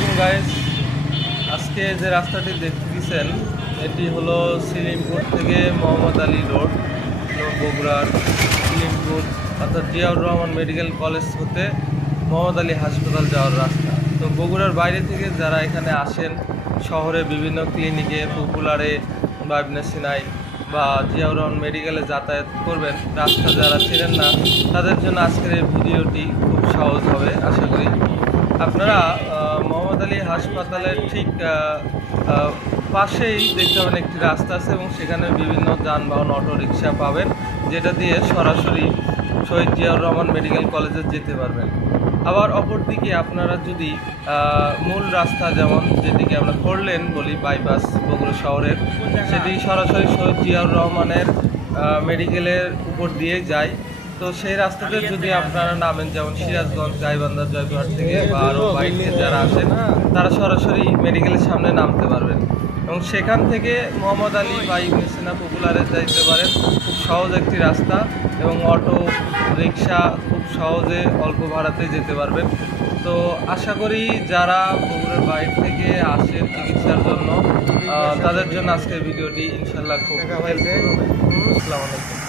আলাইকুম গাইস। আজকে যে রাস্তাটি দেখতেছেন এটি হলো সিলিমপুর থেকে মোহাম্মদ আলী রোড, বগুড়ার সিলিমপুর অর্থাৎ জিয়াউর রহমান মেডিকেল কলেজ হতে মোহাম্মদ আলী হাসপাতাল যাওয়ার রাস্তা। তো বগুড়ার বাইরে থেকে যারা এখানে আসেন শহরে বিভিন্ন ক্লিনিকে, পপুলারে বা ইবনে সিনাই বা জিয়াউর রহমান মেডিকেলে যাতায়াত করবেন, রাস্তা যারা ছিলেন না তাদের জন্য আজকের এই ভিডিওটি খুব সহজ হবে আশা করি। আপনারা মোহাম্মদ আলী হাসপাতালের ঠিক পাশেই দেখতে পাবেন একটি রাস্তা আছে এবং সেখানে বিভিন্ন যানবাহন অটো রিক্সা পাবেন, যেটা দিয়ে সরাসরি শহীদ জিয়াউর রহমান মেডিকেল কলেজে যেতে পারবেন। আবার অপরদিকে আপনারা যদি মূল রাস্তা যেমন যেটিকে আমরা 4 লেন বলি, বাইপাস বগুড়া শহরের, সেটি সরাসরি শহীদ জিয়াউর রহমানের মেডিকেলের উপর দিয়ে যায়। তো সেই রাস্তাতে যদি আপনারা নামেন, যেমন সিরাজগঞ্জ, গাইবান্ধা, জয়পুরহাট থেকে বা আরও বাইরে যারা আসেন তারা সরাসরি মেডিকেলের সামনে নামতে পারবেন এবং সেখান থেকে মোহাম্মদ আলী বা ইবনে সিনা পপুলারে যাইতে পারেন। খুব সহজ একটি রাস্তা এবং অটো রিক্সা খুব সহজে অল্প ভাড়াতে যেতে পারবেন। তো আশা করি যারা বগুড়ার বাইরে থেকে আসেন চিকিৎসার জন্য তাদের জন্য আজকের ভিডিওটি ইনশাল্লাহ খুব হেল্পফুল হবে। আসসালামু আলাইকুম।